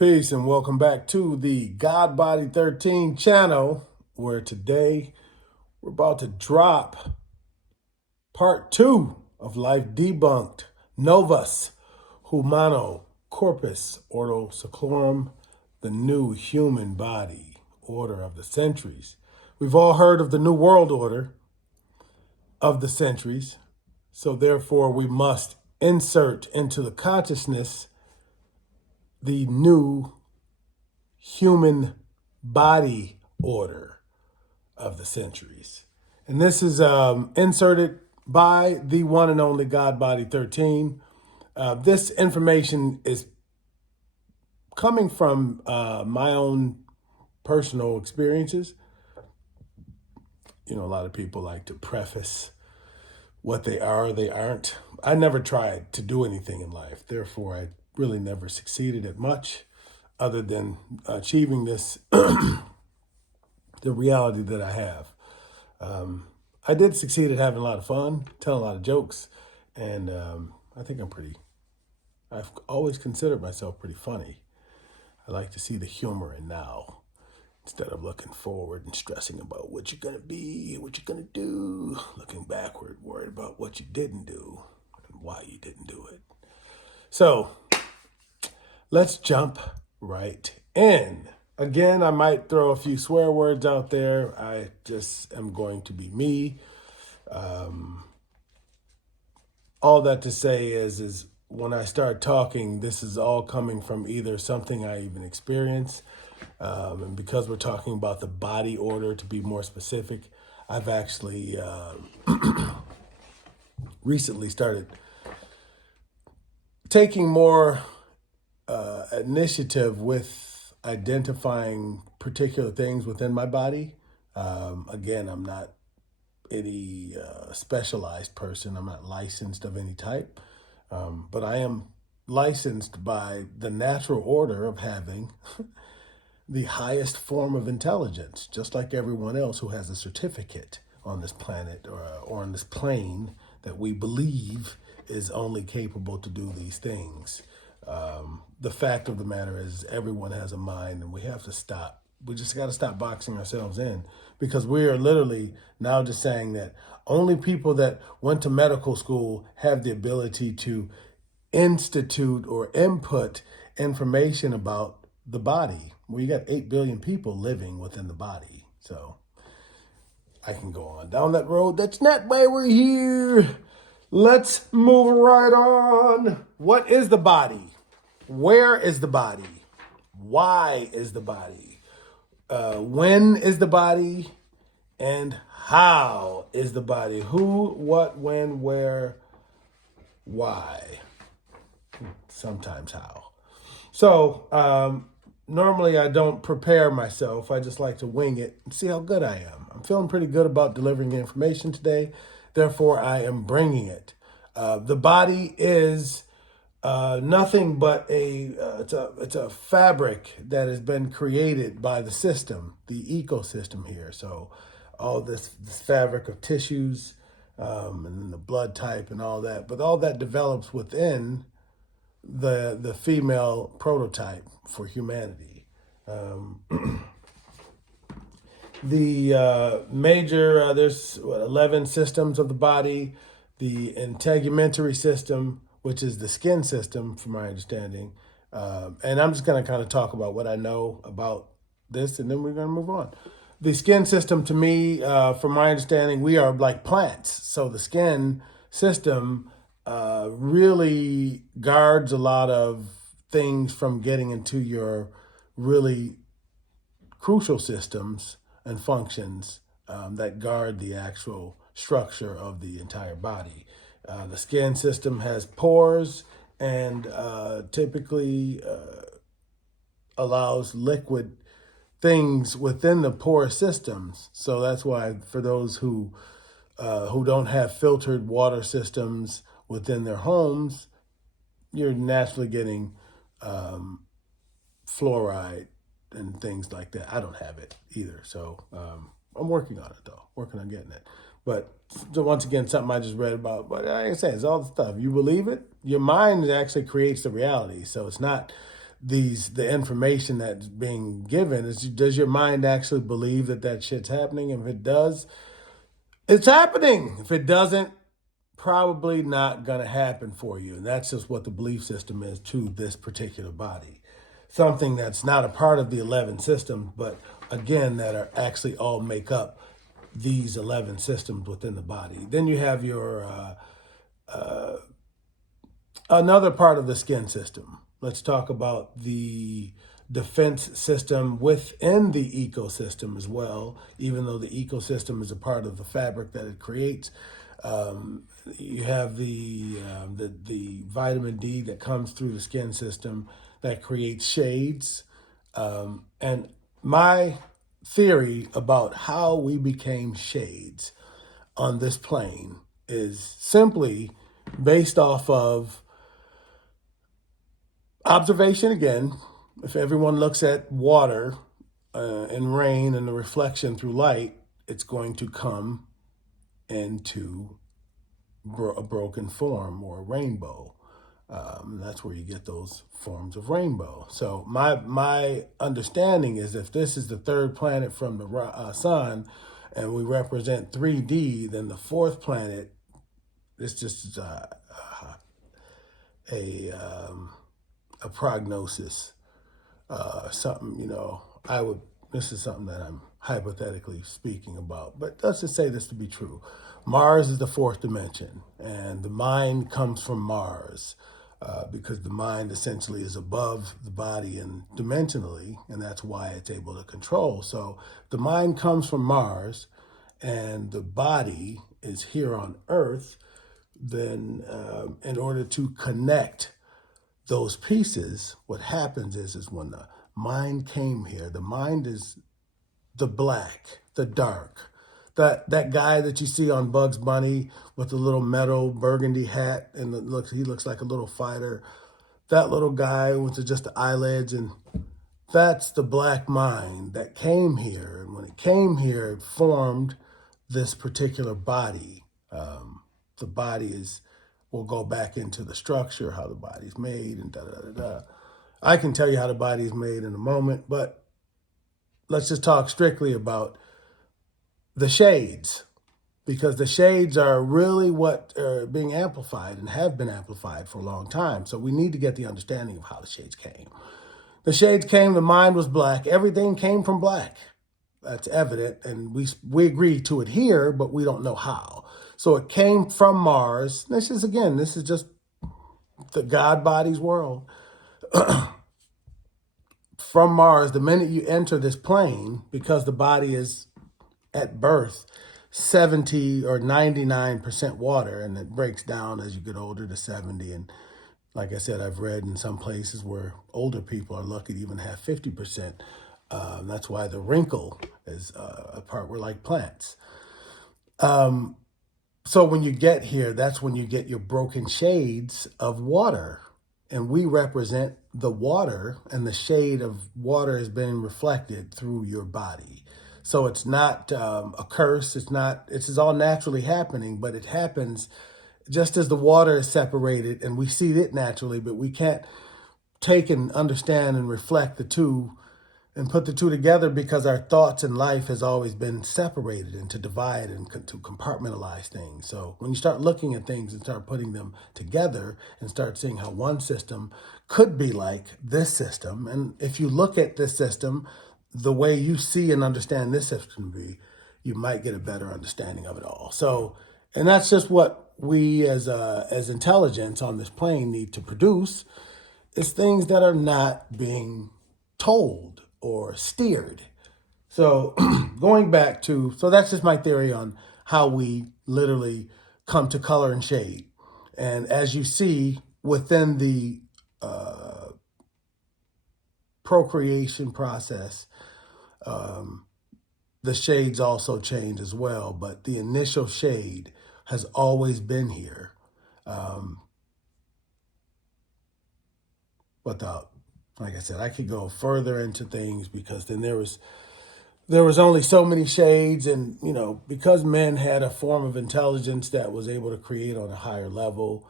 Peace and welcome back to the God Body 13 channel, where today we're about to drop part 2 of Life Debunked, NOVOS, HUMANO, CORPUS, ORDO, SECLORUM, the new human body, order of the centuries. We've all heard of the New World Order of the centuries, so therefore we must insert into the consciousness the new human body order of the centuries. And this is inserted by the one and only God Body 13. This information is coming from my own personal experiences. You know, a lot of people like to preface what they are or they aren't. I never tried to do anything in life. Therefore, I really never succeeded at much other than achieving this, the reality that I have. I did succeed at having a lot of fun, telling a lot of jokes, and I think I've always considered myself pretty funny. I like to see the humor in now instead of looking forward and stressing about what you're going to be, what you're going to do, looking backward, worried about what you didn't do and why you didn't do it. So let's jump right in. Again, I might throw a few swear words out there. I just am going to be me. All that to say is when I start talking, this is all coming from either something I even experienced, and because we're talking about the body order, to be more specific, I've actually recently started taking more initiative with identifying particular things within my body. Again, I'm not any specialized person. I'm not licensed of any type, but I am licensed by the natural order of having the highest form of intelligence, just like everyone else who has a certificate on this planet or on this plane that we believe is only capable to do these things. The fact of the matter is everyone has a mind, and we have to stop. We just got to stop boxing ourselves in, because we are literally now just saying that only people that went to medical school have the ability to institute or input information about the body. We got 8 billion people living within the body. So I can go on down that road. That's not why we're here. Let's move right on. What is the body? Where is the body? Why is the body? When is the body? And how is the body? Who, what, when, where, why? Sometimes how. So normally I don't prepare myself. I just like to wing it and see how good I am. I'm feeling pretty good about delivering information today. Therefore, I am bringing it. The body is nothing but it's a fabric that has been created by the system, the ecosystem here. So all this fabric of tissues and the blood type and all that, but all that develops within the female prototype for humanity. The major, there's 11 systems of the body. The integumentary system, which is the skin system, from my understanding. And I'm just going to kind of talk about what I know about this, and then we're going to move on. The skin system, to me, from my understanding, we are like plants. So the skin system really guards a lot of things from getting into your really crucial systems and functions that guard the actual structure of the entire body. The skin system has pores and typically allows liquid things within the porous systems. So that's why for those who don't have filtered water systems within their homes, you're naturally getting fluoride and things like that. I don't have it either. So I'm working on it, though, working on getting it. But once again, something I just read about. But like I said, it's all the stuff. You believe it, your mind actually creates the reality. So it's not the information that's being given. Does your mind actually believe that shit's happening? And if it does, it's happening. If it doesn't, probably not going to happen for you. And that's just what the belief system is to this particular body. Something that's not a part of the 11 systems, but again, that are actually all make up these 11 systems within the body. Then you have your another part of the skin system. Let's talk about the defense system within the ecosystem as well, even though the ecosystem is a part of the fabric that it creates. You have the vitamin D that comes through the skin system that creates shades. And my theory about how we became shades on this plane is simply based off of observation again. If everyone looks at water and rain and the reflection through light, it's going to come into a broken form or a rainbow. That's where you get those forms of rainbow. So my understanding is if this is the third planet from the sun and we represent 3D, then the fourth planet is just a prognosis. Something, this is something that I'm hypothetically speaking about, but let's just say this to be true. Mars is the fourth dimension, and the mind comes from Mars because the mind essentially is above the body and dimensionally, and that's why it's able to control. So the mind comes from Mars, and the body is here on Earth. Then in order to connect those pieces, what happens is when the mind came here, the mind is the black, the dark. That guy that you see on Bugs Bunny with the little metal burgundy hat and he looks like a little fighter. That little guy with just the eyelids, and that's the black mind that came here. And when it came here, it formed this particular body. The body we'll go back into the structure, how the body's made, and da-da-da-da. I can tell you how the body's made in a moment, but let's just talk strictly about the shades, because the shades are really what are being amplified and have been amplified for a long time. So we need to get the understanding of how the shades came. The shades came, the mind was black. Everything came from black. That's evident, and we agree to it here, but we don't know how. So it came from Mars. This is just the God body's world. From Mars, the minute you enter this plane, because the body is at birth 70 or 99% water, and it breaks down as you get older to 70. And like I said, I've read in some places where older people are lucky to even have 50%. That's why the wrinkle is a part we're like plants. So when you get here, that's when you get your broken shades of water. And we represent the water, and the shade of water is being reflected through your body. So it's not a curse. This is all naturally happening, but it happens just as the water is separated, and we see it naturally, but we can't take and understand and reflect the two and put the two together because our thoughts and life has always been separated and to divide and to compartmentalize things. So when you start looking at things and start putting them together and start seeing how one system could be like this system, and if you look at this system the way you see and understand this system to be, you might get a better understanding of it all. So, and that's just what we as intelligence on this plane need to produce, is things that are not being told or steered. So going back to, so that's just my theory on how we literally come to color and shade. And as you see within the procreation process, the shades also change as well, but the initial shade has always been here. Without, like I said, I could go further into things because then there was only so many shades, and because men had a form of intelligence that was able to create on a higher level,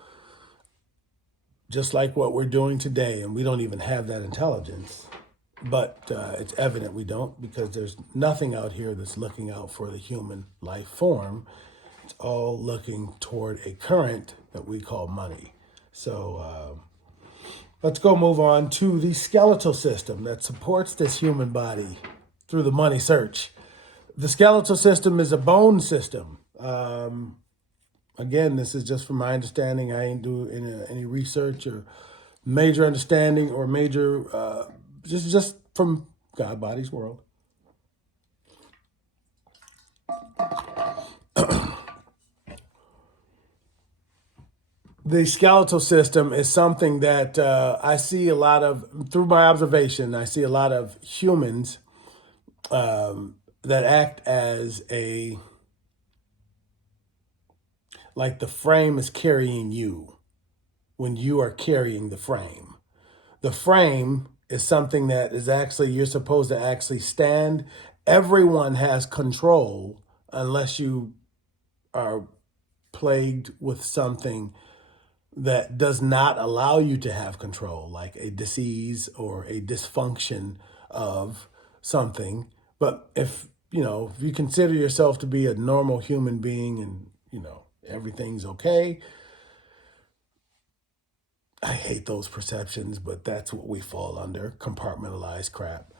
just like what we're doing today, and we don't even have that intelligence. But it's evident we don't, because there's nothing out here that's looking out for the human life form. It's all looking toward a current that we call money. So let's go move on to the skeletal system that supports this human body through the money search. The skeletal system is a bone system. Again, this is just from my understanding. I ain't doing any research or major understanding or major, just from God Body's world. The skeletal system is something that I see a lot of, through my observation, I see a lot of humans that act as like the frame is carrying you when you are carrying the frame. The frame is something that is actually, you're supposed to actually stand. Everyone has control unless you are plagued with something that does not allow you to have control, like a disease or a dysfunction of something. But if you consider yourself to be a normal human being and, everything's okay, I hate those perceptions, but that's what we fall under, compartmentalized crap.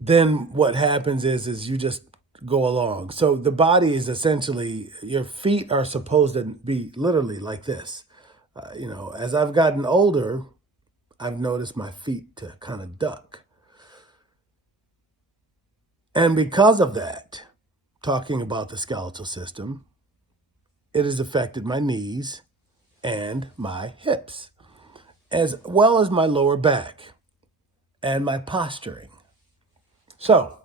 Then what happens is you just go along. So the body is essentially, your feet are supposed to be literally like this. As I've gotten older, I've noticed my feet to kind of duck. And because of that, talking about the skeletal system, it has affected my knees and my hips, as well as my lower back and my posturing. So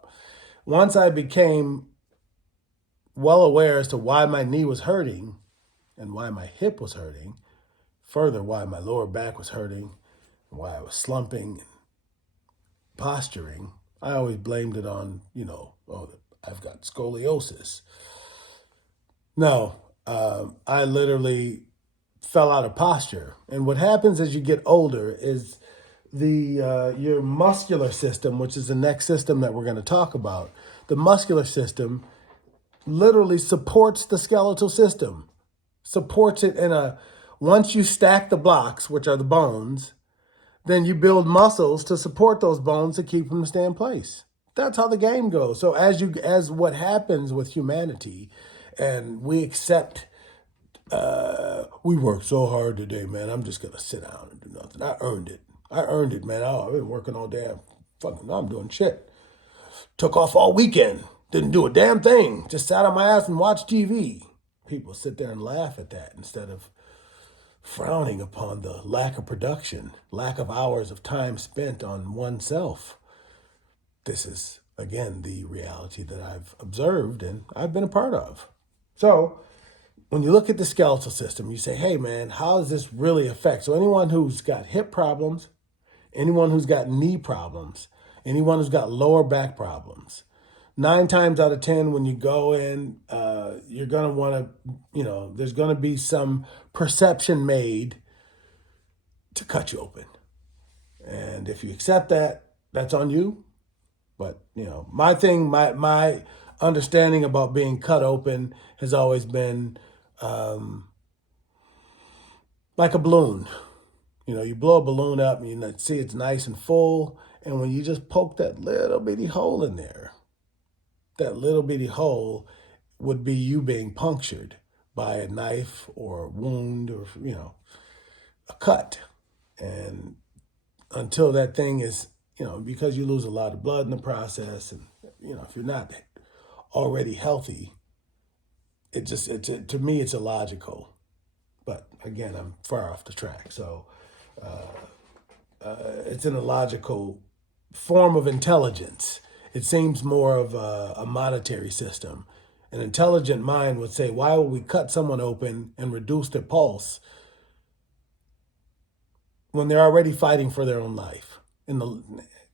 once I became well aware as to why my knee was hurting and why my hip was hurting, further why my lower back was hurting, and why I was slumping and posturing, I always blamed it on, I've got scoliosis. No, I literally fell out of posture. And what happens as you get older is your muscular system, which is the next system that we're going to talk about, the muscular system literally supports the skeletal system, supports it once you stack the blocks, which are the bones, then you build muscles to support those bones to keep them to stay in place. That's how the game goes. So as what happens with humanity, and we accept, we worked so hard today, man, I'm just going to sit down and do nothing. I earned it, man. I've been working all day. I'm doing shit. Took off all weekend. Didn't do a damn thing. Just sat on my ass and watched TV. People sit there and laugh at that instead of frowning upon the lack of production, lack of hours of time spent on oneself. This is, again, the reality that I've observed and I've been a part of. So when you look at the skeletal system, you say, hey, man, how does this really affect? So anyone who's got hip problems, anyone who's got knee problems, anyone who's got lower back problems, 9 times out of 10, when you go in, you're going to want to, there's going to be some perception made to cut you open. And if you accept that, that's on you. But, my understanding about being cut open has always been like a balloon. You blow a balloon up and you see it's nice and full. And when you just poke that little bitty hole in there, that little bitty hole would be you being punctured by a knife or a wound or, a cut. And until that thing is, because you lose a lot of blood in the process, and, if you're not already healthy, to me, it's illogical. But again, I'm far off the track. So it's an illogical form of intelligence. It seems more of a monetary system. An intelligent mind would say, why would we cut someone open and reduce their pulse when they're already fighting for their own life?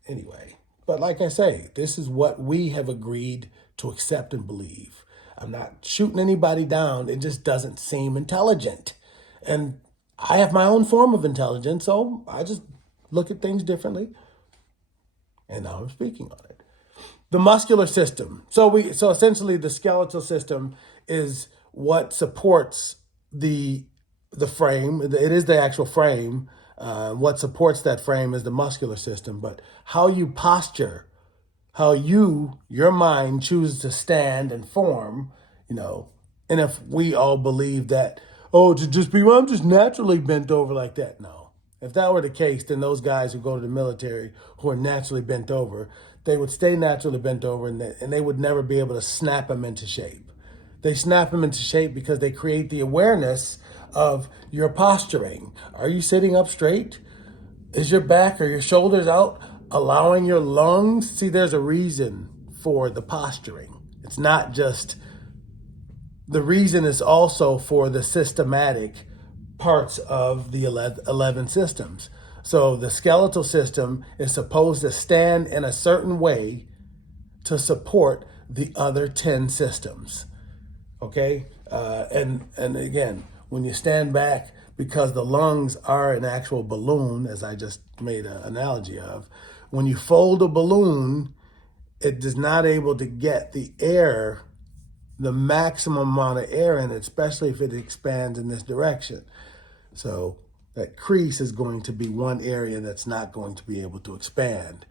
Anyway, but like I say, this is what we have agreed to accept and believe. I'm not shooting anybody down. It just doesn't seem intelligent. And I have my own form of intelligence, so I just look at things differently. And now I'm speaking on it. The muscular system. So essentially the skeletal system is what supports the frame. It is the actual frame. What supports that frame is the muscular system. But how you posture, how your mind chooses to stand and form, and if we all believe that, oh, to just be, well, I'm just naturally bent over like that. No. If that were the case, then those guys who go to the military who are naturally bent over, they would stay naturally bent over and they would never be able to snap them into shape. They snap them into shape because they create the awareness of your posturing. Are you sitting up straight? Is your back or your shoulders out, allowing your lungs? See, there's a reason for the posturing. It's not just, the reason is also for the systematic parts of the 11 systems. So the skeletal system is supposed to stand in a certain way to support the other 10 systems. Okay? And again, when you stand back, because the lungs are an actual balloon, as I just made an analogy of, when you fold a balloon, it is not able to get the air, the maximum amount of air in it, especially if it expands in this direction. So that crease is going to be one area that's not going to be able to expand.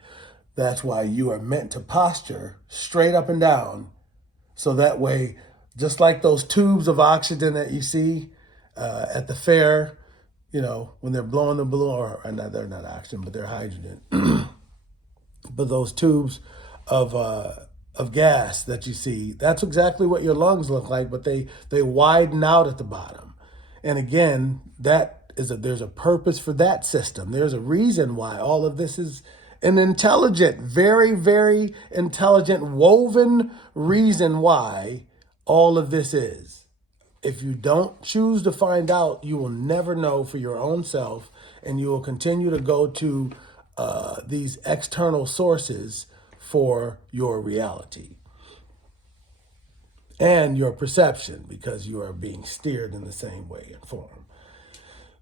That's why you are meant to posture straight up and down. So that way, just like those tubes of oxygen that you see at the fair, when they're blowing the balloon, or no, they're not oxygen, but they're hydrogen. But those tubes of gas that you see, that's exactly what your lungs look like, but they widen out at the bottom. And again, there's a purpose for that system. There's a reason why all of this is an intelligent, very, very intelligent, woven reason why all of this is. If you don't choose to find out, you will never know for your own self, and you will continue to go to these external sources for your reality and your perception, because you are being steered in the same way and form.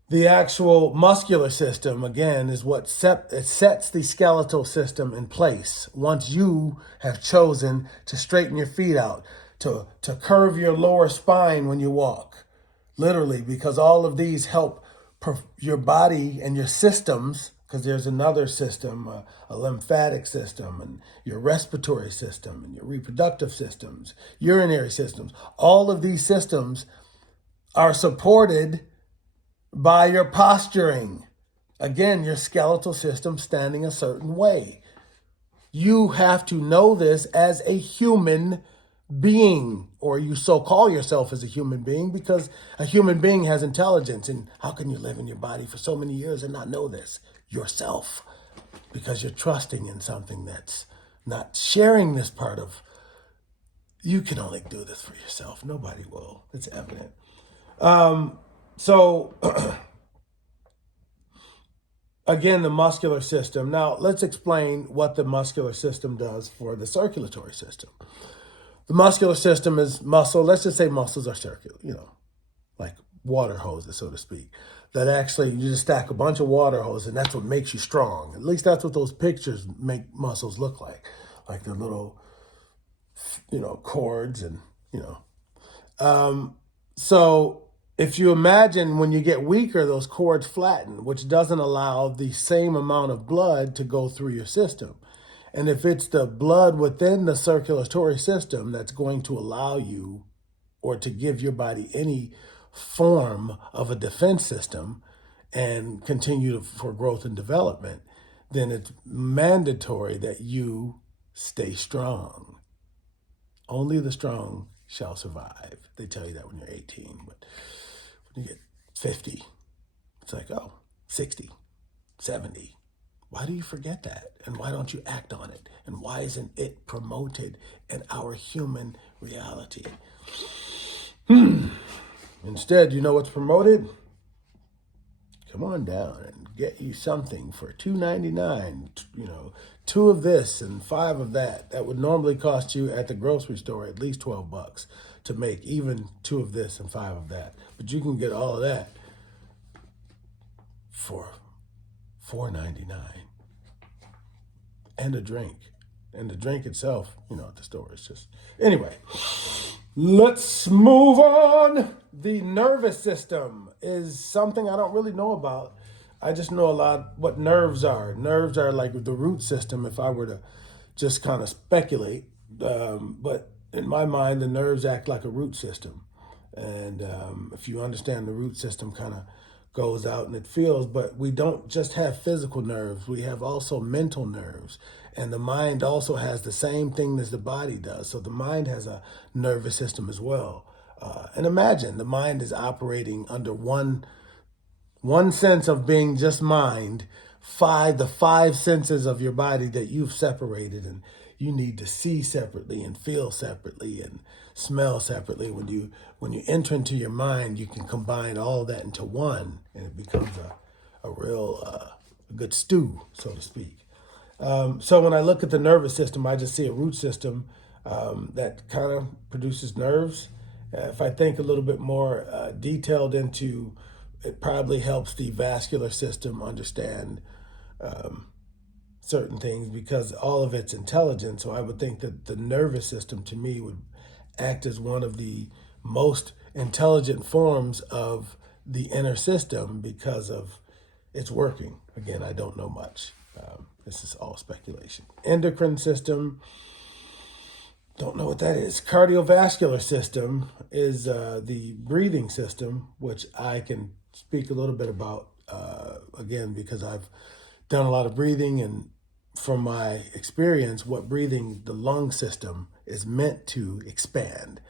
The actual muscular system, again, is what sets the skeletal system in place. Once you have chosen to straighten your feet out, to curve your lower spine when you walk, literally, because all of these help your body and your systems, because there's another system, a lymphatic system, and your respiratory system, and your reproductive systems, urinary systems. All of these systems are supported by your posturing. Again, your skeletal system standing a certain way. You have to know this as a human being, or you so call yourself as a human being, because a human being has intelligence. And how can you live in your body for so many years and not know this yourself? Because you're trusting in something that's not sharing this part of, you can only do this for yourself. Nobody will. It's evident. So again, the muscular system. Now let's explain what the muscular system does for the circulatory system. The muscular system is muscle. Let's just say muscles are circular, like water hoses, so to speak. That actually, you just stack a bunch of water hoses, and that's what makes you strong. At least that's what those pictures make muscles look like the little, cords and, So if you imagine when you get weaker, those cords flatten, which doesn't allow the same amount of blood to go through your system. And if it's the blood within the circulatory system that's going to allow you, or to give your body any form of a defense system and continue for growth and development, then it's mandatory that you stay strong. Only the strong shall survive. They tell you that when you're 18, but when you get 50, it's like, 60, 70. Why do you forget that? And why don't you act on it? And why isn't it promoted in our human reality? Instead, you know what's promoted? Come on down and get you something for $2.99. 2 of this and 5 of that. That would normally cost you at the grocery store at least $12 to make even 2 of this and 5 of that. But you can get all of that for $4.99 and a drink. And the drink itself, at the store, it's just... Anyway, let's move on. The nervous system is something I don't really know about. I just know a lot what nerves are. Nerves are like the root system, if I were to just kind of speculate. But in my mind, the nerves act like a root system. And if you understand the root system kind of goes out and it feels, but we don't just have physical nerves. We have also mental nerves. And the mind also has the same thing as the body does. So the mind has a nervous system as well. And imagine the mind is operating under one sense of being just mind, the five senses of your body that you've separated, and you need to see separately and feel separately and smell separately. When you enter into your mind, you can combine all of that into one, and it becomes a real good stew, so to speak. So when I look at the nervous system, I just see a root system that kind of produces nerves. If I think a little bit more detailed into, it probably helps the vascular system understand certain things because all of it's intelligent. So I would think that the nervous system to me would act as one of the most intelligent forms of the inner system because of its working. Again, I don't know much. This is all speculation. Endocrine system, don't know what that is. Cardiovascular system is the breathing system, which I can speak a little bit about, again, because I've done a lot of breathing, and from my experience, what breathing, the lung system, is meant to expand.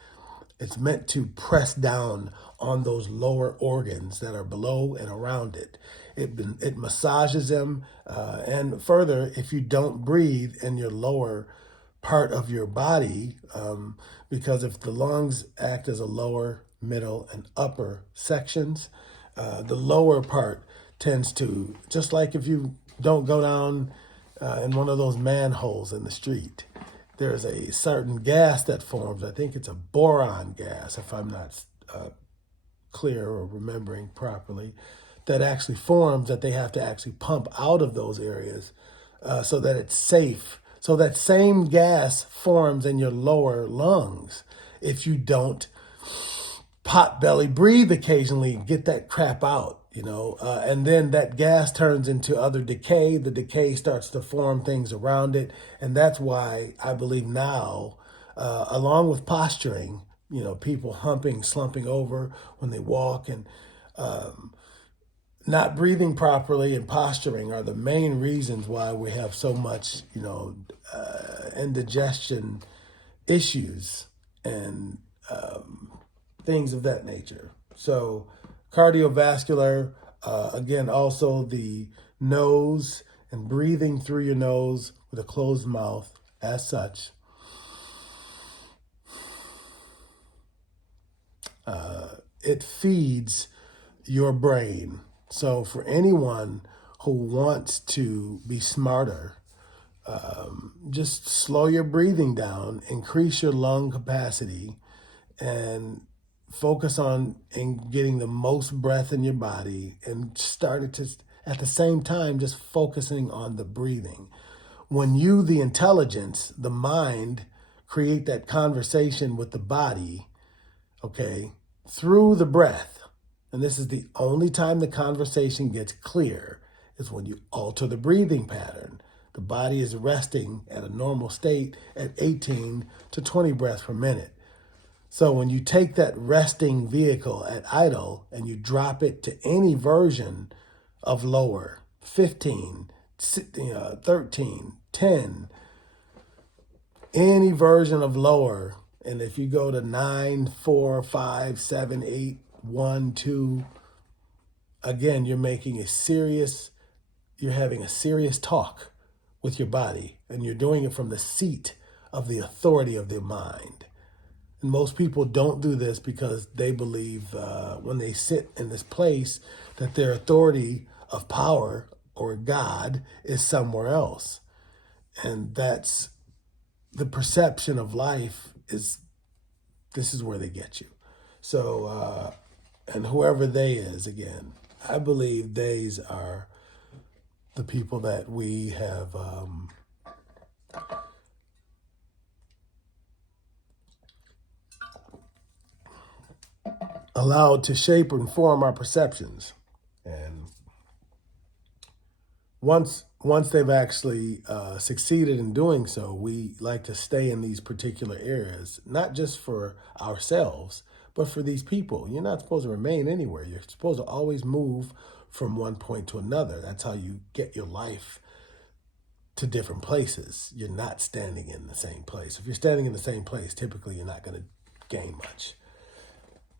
It's meant to press down on those lower organs that are below and around it. It massages them, and further, if you don't breathe in your lower part of your body, because if the lungs act as a lower, middle, and upper sections, the lower part tends to, just like if you don't go down in one of those manholes in the street, there's a certain gas that forms. I think it's a boron gas, if I'm not clear or remembering properly, that actually forms that they have to actually pump out of those areas so that it's safe. So that same gas forms in your lower lungs if you don't pot belly breathe occasionally, get that crap out, and then that gas turns into other decay. The decay starts to form things around it. And that's why I believe now, along with posturing, people humping, slumping over when they walk, and not breathing properly and posturing are the main reasons why we have so much, indigestion issues and things of that nature. So cardiovascular, again, also the nose and breathing through your nose with a closed mouth as such. It feeds your brain. So for anyone who wants to be smarter, just slow your breathing down, increase your lung capacity, and focus on getting the most breath in your body, and start to, at the same time, just focusing on the breathing. When you, the intelligence, the mind, create that conversation with the body, okay, through the breath, and this is the only time the conversation gets clear, is when you alter the breathing pattern. The body is resting at a normal state at 18 to 20 breaths per minute. So when you take that resting vehicle at idle and you drop it to any version of lower, 15, 13, 10, any version of lower, and if you go to 9, 4, 5, 7, 8, 1, 2, again, you're having a serious talk with your body, and you're doing it from the seat of the authority of the mind. And most people don't do this because they believe when they sit in this place that their authority of power or God is somewhere else. And that's the perception of life. This is where they get you. So, and whoever they is, again, I believe these are the people that we have allowed to shape and form our perceptions. And once they've actually succeeded in doing so, we like to stay in these particular areas, not just for ourselves, but for these people. You're not supposed to remain anywhere. You're supposed to always move from one point to another. That's how you get your life to different places. You're not standing in the same place. If you're standing in the same place, typically you're not going to gain much.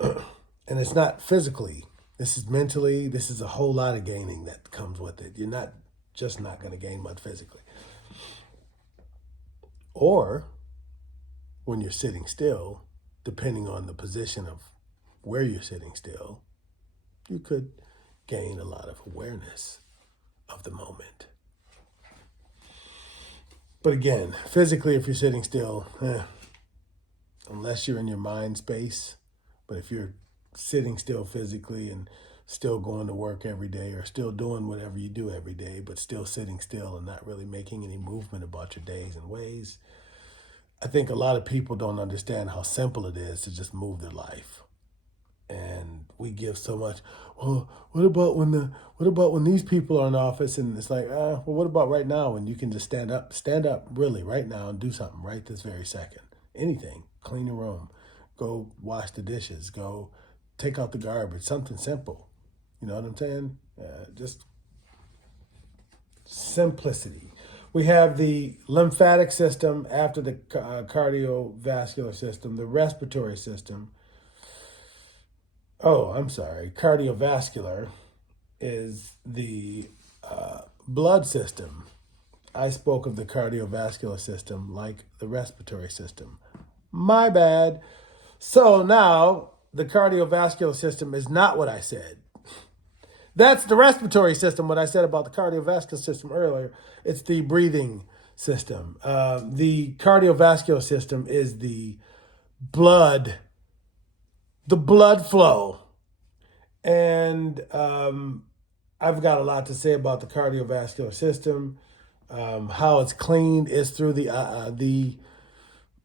And it's not physically. This is mentally. This is a whole lot of gaining that comes with it. You're not going to gain much physically. Or when you're sitting still, depending on the position of where you're sitting still, you could gain a lot of awareness of the moment. But again, physically, if you're sitting still, unless you're in your mind space, but if you're sitting still physically and still going to work every day or still doing whatever you do every day, but still sitting still and not really making any movement about your days and ways, I think a lot of people don't understand how simple it is to just move their life. And we give so much, well, what about when these people are in office? And it's like, well, what about right now when you can just stand up really right now and do something right this very second? Anything, clean your room, go wash the dishes, go take out the garbage, something simple. You know what I'm saying? Just simplicity. We have the lymphatic system after the cardiovascular system, the respiratory system. Oh, I'm sorry. Cardiovascular is the blood system. I spoke of the cardiovascular system like the respiratory system. My bad. So now the cardiovascular system is not what I said. That's the respiratory system, what I said about the cardiovascular system earlier. It's the breathing system. The cardiovascular system is the blood flow. And I've got a lot to say about the cardiovascular system. How it's cleaned is through the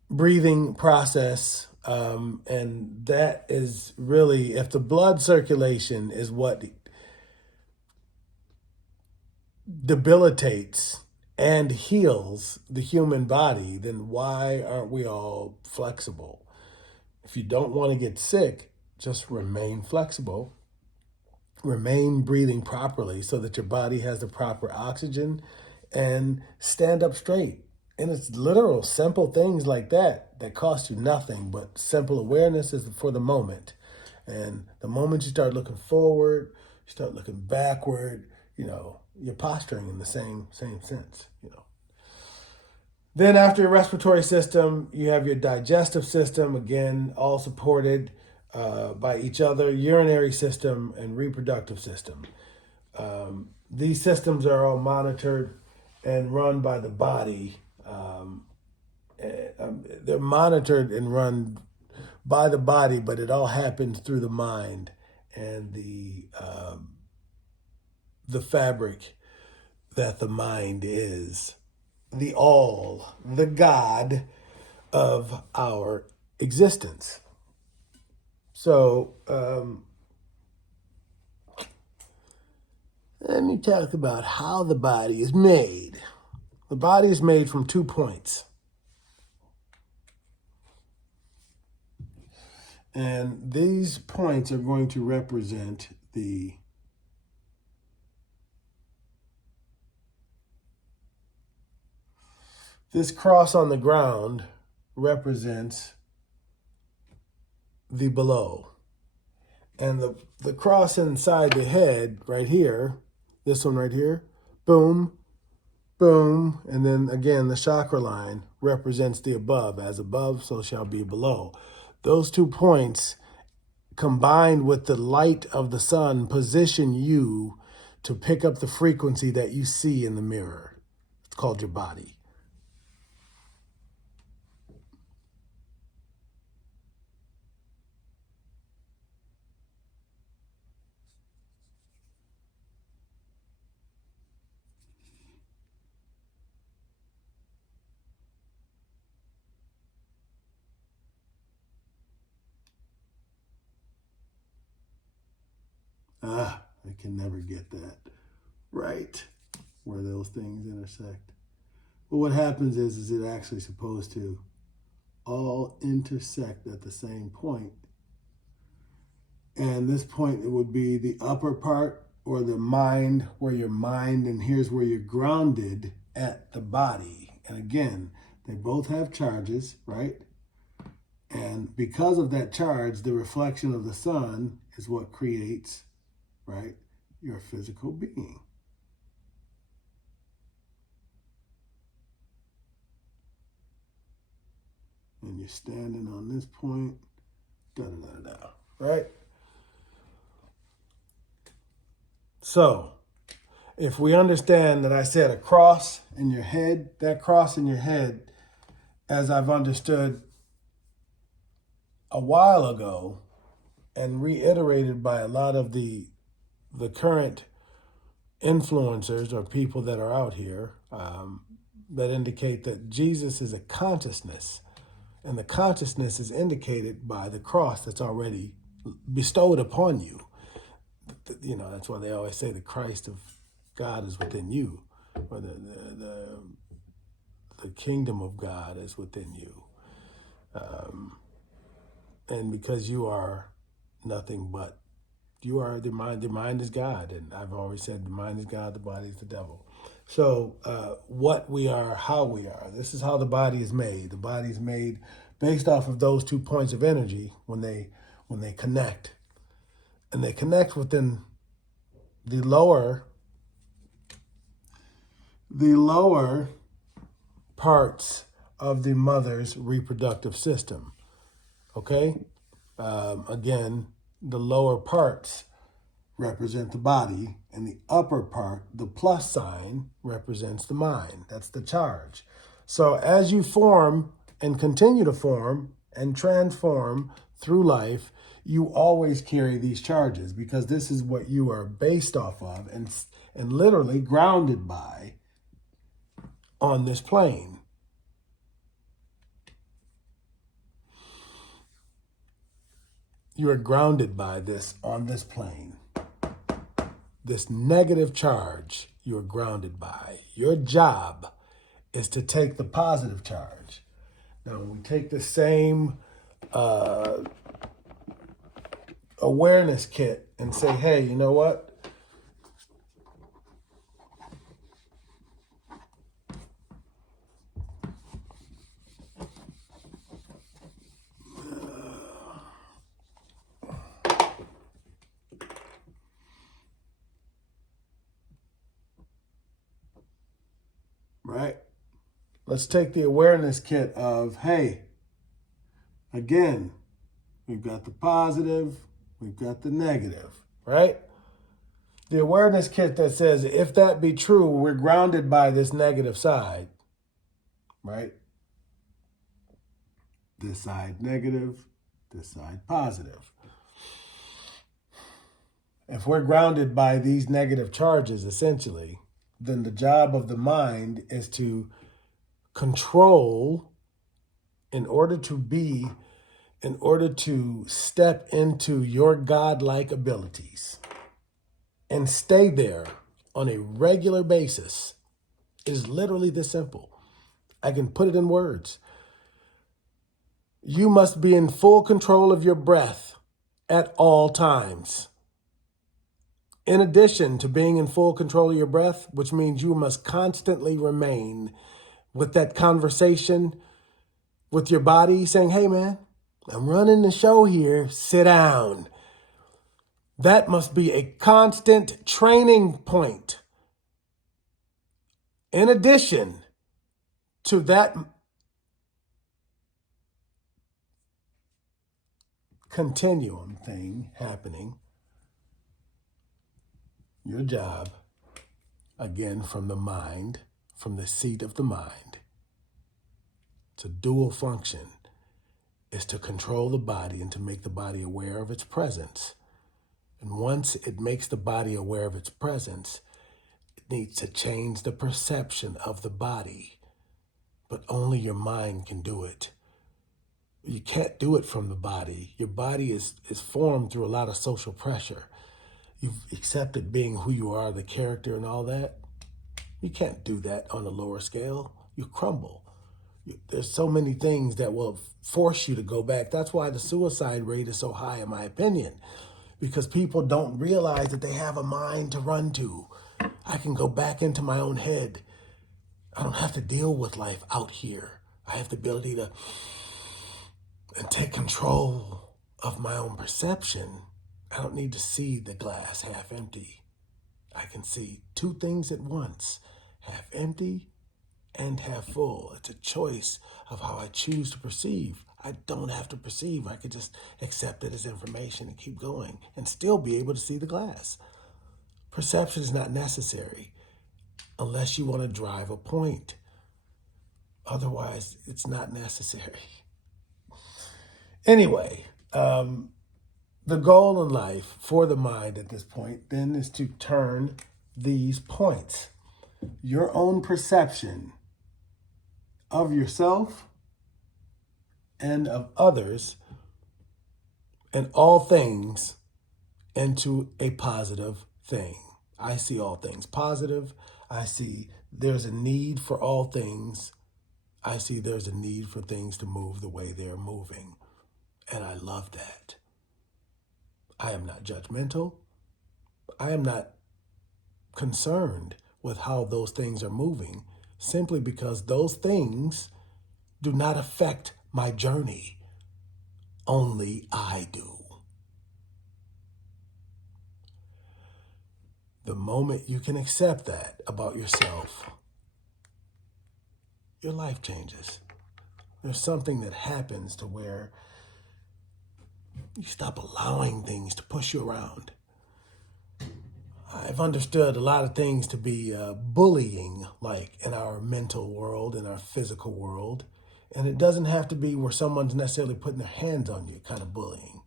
breathing process. And that is really, if the blood circulation is what debilitates and heals the human body, then why aren't we all flexible? If you don't want to get sick, just remain flexible. Remain breathing properly so that your body has the proper oxygen, and stand up straight. And it's literal, simple things like that that cost you nothing, but simple awareness is for the moment. And the moment you start looking forward, you start looking backward, you're posturing in the same sense, Then after your respiratory system, you have your digestive system, again, all supported by each other, urinary system, and reproductive system. These systems are all monitored and run by the body. They're monitored and run by the body, but it all happens through the mind and the fabric that the mind is, the all, the God of our existence. So, let me talk about how the body is made. The body is made from 2 points. And these points are going to represent this cross on the ground represents the below. And the cross inside the head right here, this one right here, boom, boom, and then again the chakra line represents the above. As above, so shall be below. Those 2 points combined with the light of the sun position you to pick up the frequency that you see in the mirror. It's called your body. I can never get that right, where those things intersect. But what happens is it actually supposed to all intersect at the same point. And this point, it would be the upper part or the mind, where your mind, and here's where you're grounded at the body. And again, they both have charges, right? And because of that charge, the reflection of the sun is what creates, right, your physical being. And you're standing on this point, da-da-da-da, right? So, if we understand that I said a cross in your head, that cross in your head, as I've understood a while ago and reiterated by a lot of the current influencers or people that are out here, that indicate that Jesus is a consciousness, and the consciousness is indicated by the cross that's already bestowed upon you. You know, that's why they always say the Christ of God is within you, or the kingdom of God is within you. And because you are nothing but, you are the mind is God. And I've always said the mind is God, the body is the devil. So what we are, how we are, this is how the body is made. The body is made based off of those 2 points of energy when they connect. And they connect within the lower parts of the mother's reproductive system. Okay? Again, the lower parts represent the body, and the upper part, the plus sign, represents the mind. That's the charge. So as you form and continue to form and transform through life, you always carry these charges, because this is what you are based off of and literally grounded by on this plane. You are grounded by this on this plane. This negative charge you are grounded by. Your job is to take the positive charge. Now, when we take the same awareness kit and say, hey, you know what? Right? Let's take the awareness kit of, hey, again, we've got the positive, we've got the negative, right? The awareness kit that says, if that be true, we're grounded by this negative side, right? This side negative, this side positive. If we're grounded by these negative charges, essentially, then the job of the mind is to control in order to step into your godlike abilities and stay there on a regular basis. It is literally this simple. I can put it in words. You must be in full control of your breath at all times. In addition to being in full control of your breath, which means you must constantly remain with that conversation with your body saying, hey man, I'm running the show here, sit down. That must be a constant training point. In addition to that continuum thing happening, your job, again, from the mind, from the seat of the mind, it's a dual function, is to control the body and to make the body aware of its presence. And once it makes the body aware of its presence, it needs to change the perception of the body. But only your mind can do it. You can't do it from the body. Your body is formed through a lot of social pressure. you've accepted being who you are, the character and all that. You can't do that on a lower scale. You crumble. There's so many things that will force you to go back. That's why the suicide rate is so high, in my opinion, because people don't realize that they have a mind to run to. I can go back into my own head. I don't have to deal with life out here. I have the ability to take control of my own perception. I don't need to see the glass half empty. I can see two things at once, half empty and half full. It's a choice of how I choose to perceive. I don't have to perceive. I could just accept it as information and keep going and still be able to see the glass. Perception is not necessary unless you want to drive a point. Otherwise, it's not necessary. Anyway, the goal in life for the mind at this point then is to turn these points. Your own perception of yourself and of others and all things into a positive thing. I see all things positive. I see there's a need for all things. I see there's a need for things to move the way they're moving. And I love that. I am not judgmental. I am not concerned with how those things are moving, simply because those things do not affect my journey. Only I do. The moment you can accept that about yourself, your life changes. There's something that happens to where you stop allowing things to push you around. I've understood a lot of things to be bullying, like in our mental world, in our physical world. And it doesn't have to be where someone's necessarily putting their hands on you kind of bullying.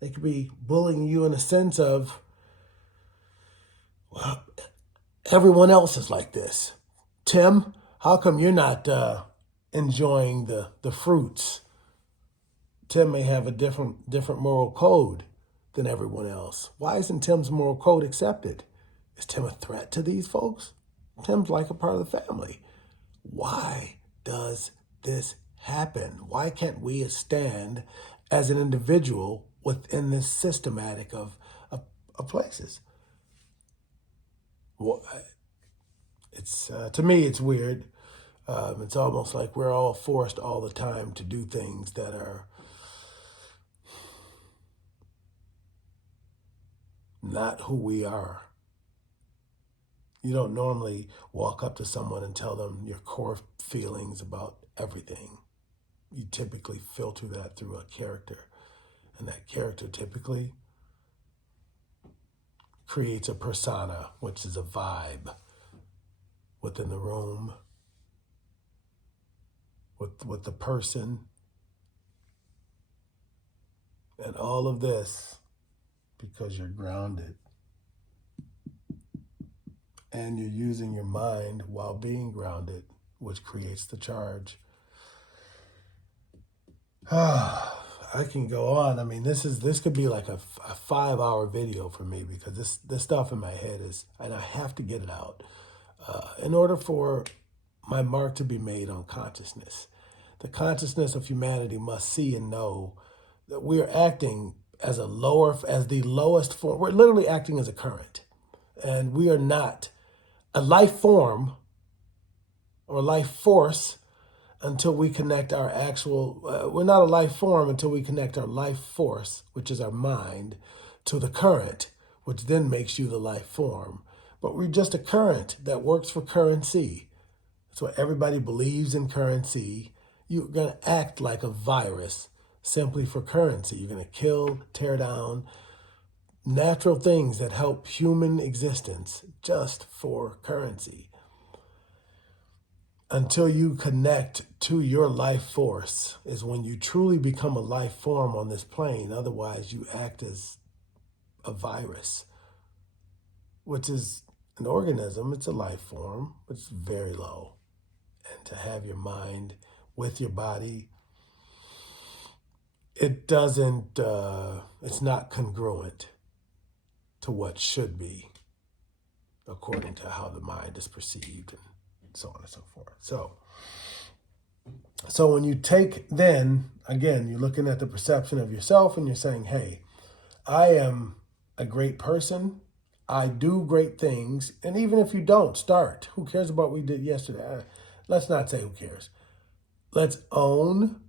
They could be bullying you in a sense of, well, everyone else is like this. Tim, how come you're not enjoying the fruits? Tim may have a different moral code than everyone else. Why isn't Tim's moral code accepted? Is Tim a threat to these folks? Tim's like a part of the family. Why does this happen? Why can't we stand as an individual within this systematic of places? Well, it's to me, it's weird. It's almost like we're all forced all the time to do things that are not who we are. You don't normally walk up to someone and tell them your core feelings about everything. You typically filter that through a character. And that character typically creates a persona, which is a vibe within the room, with the person. And all of this because you're grounded. And you're using your mind while being grounded, which creates the charge. I can go on. I mean, this could be like a 5-hour video for me, because this stuff in my head is, and I have to get it out in order for my mark to be made on consciousness. The consciousness of humanity must see and know that we are acting as the lowest form. We're literally acting as a current, and we are not a life form or life force until we connect our actual, we're not a life form until we connect our life force, which is our mind, to the current, which then makes you the life form. But we're just a current that works for currency. That's why everybody believes in currency. You're going to act like a virus simply for currency. You're going to kill, tear down natural things that help human existence just for currency. Until you connect to your life force is when you truly become a life form on this plane. Otherwise, you act as a virus, which is an organism. It's a life form. It's very low. And to have your mind with your body, it's not congruent to to what should be, according to how the mind is perceived and so on and so forth. So when you take then, again, you're looking at the perception of yourself and you're saying, hey, I am a great person. I do great things. And even if you don't, start. Who cares about what we did yesterday? Let's not say who cares. Let's own.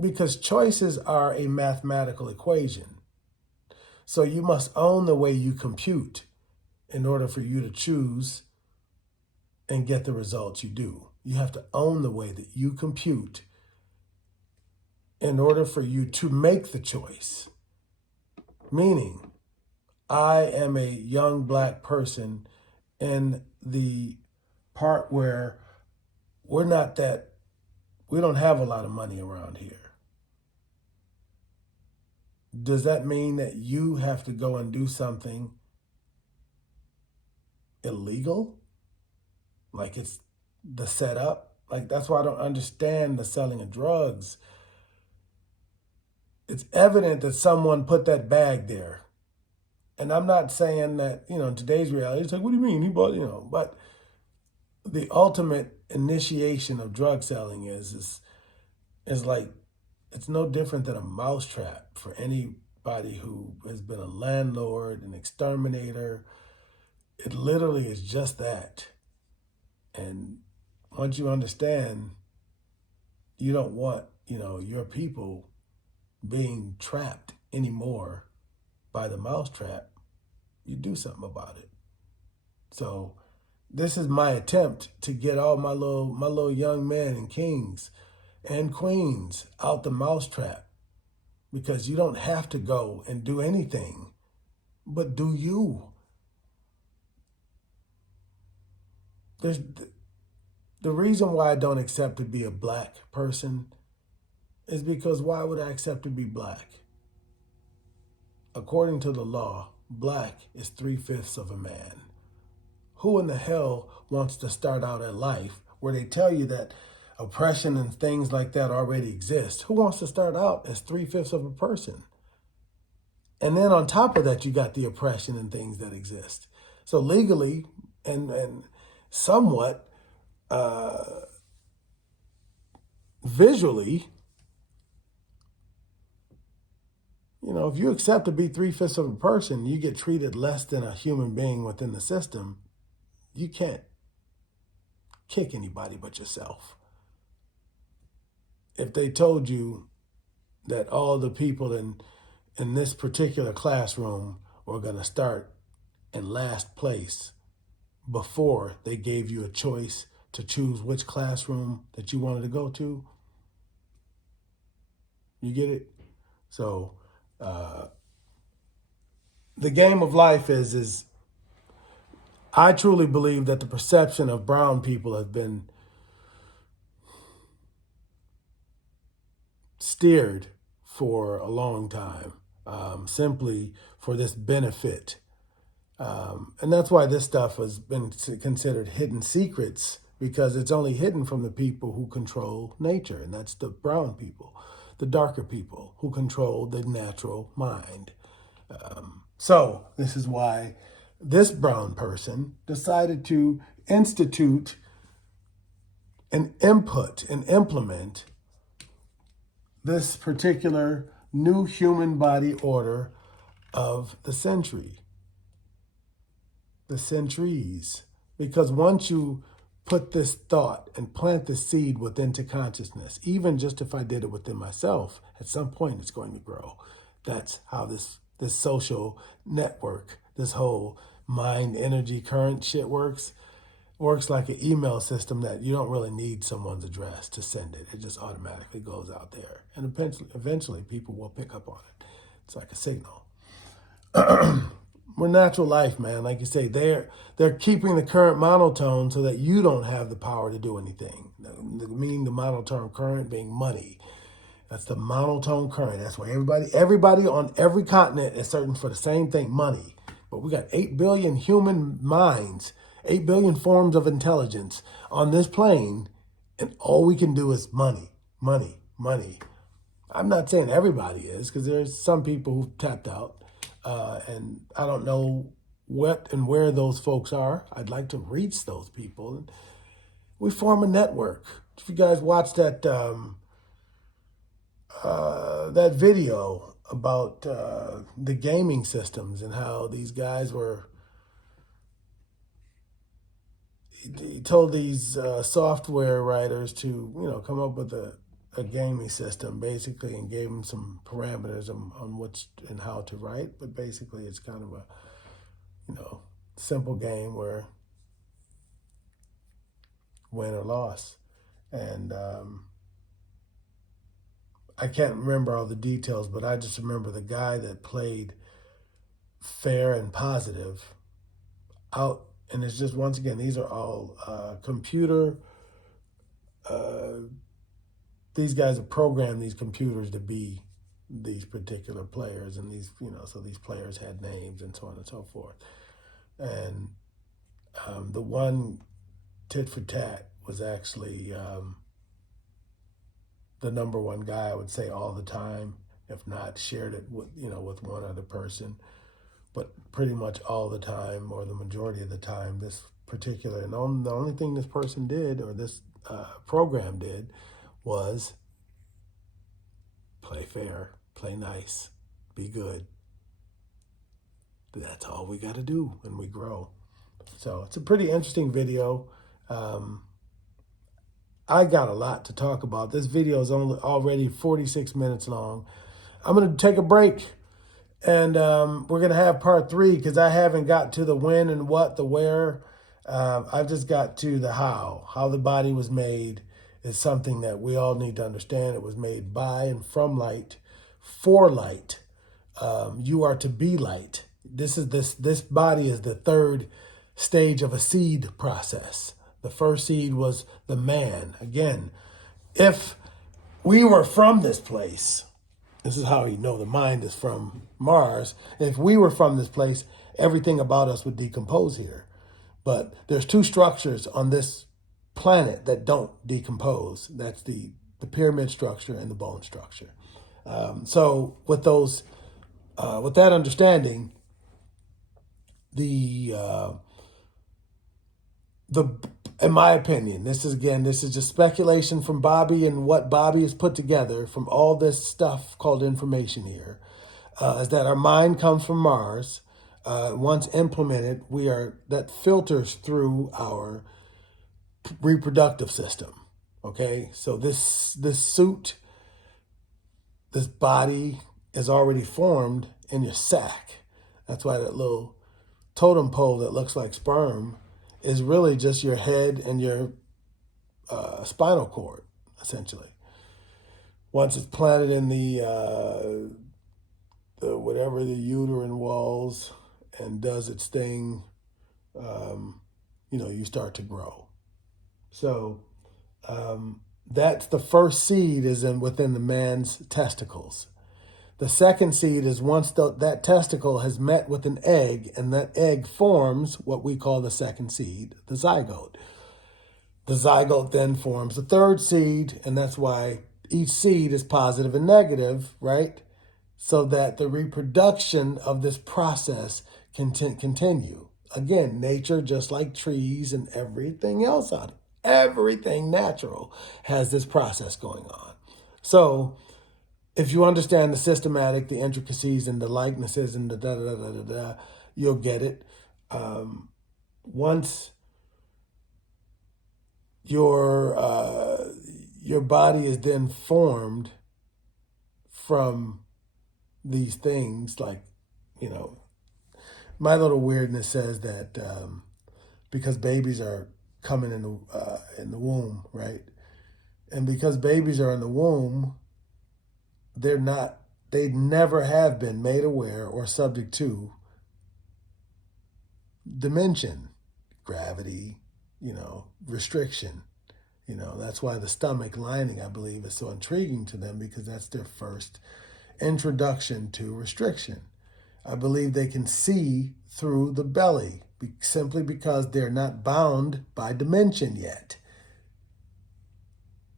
Because choices are a mathematical equation. So you must own the way you compute in order for you to choose and get the results you do. You have to own the way that you compute in order for you to make the choice. Meaning, I am a young black person in the part where we don't have a lot of money around here. Does that mean that you have to go and do something illegal? Like it's the setup? Like that's why I don't understand the selling of drugs. It's evident that someone put that bag there. And I'm not saying that, in today's reality, it's like, what do you mean? He bought, but the ultimate initiation of drug selling is like, it's no different than a mousetrap for anybody who has been a landlord, an exterminator. It literally is just that. And once you understand, you don't want, your people being trapped anymore by the mousetrap, you do something about it. So this is my attempt to get all my little young men and kings and queens out the mousetrap, because you don't have to go and do anything, but do you. There's the reason why I don't accept to be a black person is because why would I accept to be black? According to the law, black is 3/5 of a man. Who in the hell wants to start out at life where they tell you that oppression and things like that already exist? Who wants to start out as 3/5 of a person? And then on top of that, you got the oppression and things that exist. So legally and somewhat visually, if you accept to be 3/5 of a person, you get treated less than a human being within the system. You can't kick anybody but yourself. If they told you that all the people in this particular classroom were going to start in last place before they gave you a choice to choose which classroom that you wanted to go to, you get it? So the game of life is I truly believe that the perception of brown people has been steered for a long time, simply for this benefit. And that's why this stuff has been considered hidden secrets, because it's only hidden from the people who control nature, and that's the brown people, the darker people who control the natural mind. So this is why this brown person decided to institute and input and implement this particular new human body order of the century, the centuries. Because once you put this thought and plant the seed within to consciousness, even just if I did it within myself, at some point it's going to grow. That's how this social network, this whole mind energy current shit works like an email system that you don't really need someone's address to send it. It just automatically goes out there. And eventually people will pick up on it. It's like a signal. We're natural life, man. Like you say, they're keeping the current monotone so that you don't have the power to do anything. Meaning the monotone current being money. That's the monotone current. That's why everybody on every continent is searching for the same thing, money. But we got 8 billion human minds, 8 billion forms of intelligence on this plane, and all we can do is money, money, money. I'm not saying everybody is, because there's some people who've tapped out. And I don't know what and where those folks are. I'd like to reach those people. And we form a network. If you guys watch that that video about the gaming systems and how these guys were, he told these software writers to, come up with a gaming system basically, and gave them some parameters on which and how to write. But basically it's kind of a, simple game where win or loss. And I can't remember all the details, but I just remember the guy that played fair and positive out. And it's just, once again, these are all computer. These guys have programmed these computers to be these particular players, and these, so these players had names and so on and so forth. And the one tit for tat was actually the number one guy, I would say, all the time. If not, shared it with, with one other person. But pretty much all the time, or the majority of the time, this particular, and the only thing this person did, or this program did, was play fair, play nice, be good. That's all we got to do, and we grow. So it's a pretty interesting video. I got a lot to talk about. This video is already 46 minutes long. I'm going to take a break, and we're going to have part 3, because I haven't got to the when and what, the where. I've just got to the how. How the body was made is something that we all need to understand. It was made by and from light, for light. You are to be light. This body is the third stage of a seed process. The first seed was the man. Again, if we were from this place, this is how you know the mind is from Mars. If we were from this place, everything about us would decompose here. But there's 2 structures on this planet that don't decompose. That's the pyramid structure and the bone structure. So with that understanding, in my opinion, this is just speculation from Bobby and what Bobby has put together from all this stuff called information here, is that our mind comes from Mars. Once implemented, that filters through our reproductive system. Okay, so this suit, this body is already formed in your sac. That's why that little totem pole that looks like sperm is really just your head and your spinal cord, essentially. Once it's planted in the whatever, the uterine walls, and does its thing, you start to grow. So that's the first seed, is within the man's testicles. The second seed is once that testicle has met with an egg, and that egg forms what we call the second seed, the zygote. The zygote then forms the third seed, and that's why each seed is positive and negative, right? So that the reproduction of this process can continue. Again, nature, just like trees and everything else everything natural, has this process going on. So if you understand the systematic, the intricacies, and the likenesses, and the da-da-da-da-da-da, you'll get it. Once your body is then formed from these things, like, my little weirdness says that because babies are coming in the womb, right? And because babies are in the womb, they never have been made aware or subject to dimension, gravity, restriction. That's why the stomach lining, I believe, is so intriguing to them, because that's their first introduction to restriction. I believe they can see through the belly simply because they're not bound by dimension yet.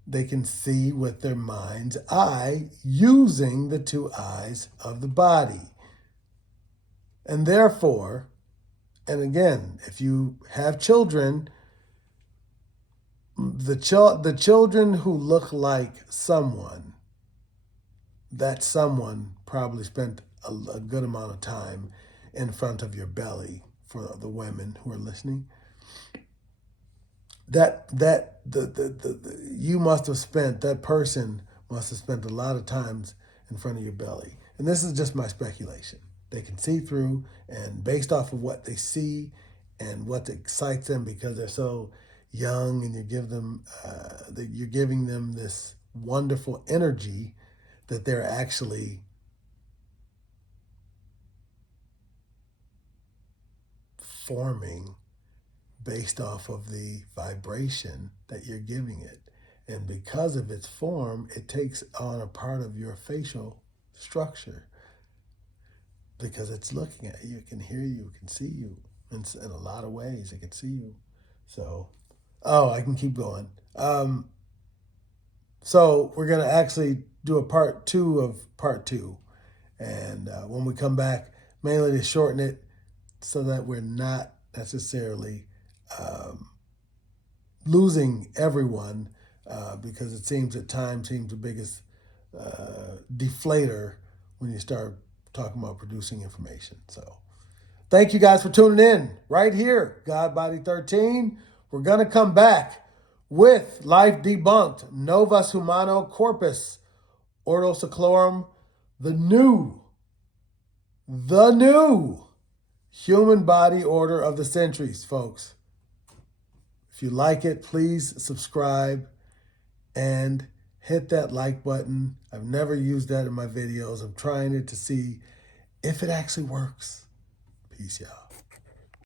They can see with their mind's eye, using the 2 eyes of the body. And therefore, and again, if you have children, the children who look like someone, that someone probably spent a good amount of time in front of your belly, for the women who are listening. You must have spent, that person must have spent a lot of times in front of your belly. And this is just my speculation. They can see through, and based off of what they see and what excites them, because they're so young, and you're giving them this wonderful energy that they're actually forming based off of the vibration that you're giving it. And because of its form, it takes on a part of your facial structure, because it's looking at you, it can hear you, it can see you. In a lot of ways, it can see you. So, I can keep going. So we're going to actually do a part 2 of part 2. And when we come back, mainly to shorten it so that we're not necessarily losing everyone, because it seems at times the biggest deflator when you start talking about producing information. So thank you guys for tuning in right here, God Body 13. We're going to come back with Life Debunked, NOVOS, HUMANO, CORPUS, ORDO, SECLORUM, the new human body order of the centuries, folks. If you like it, please subscribe and hit that like button. I've never used that in my videos. I'm trying it to see if it actually works. Peace, y'all.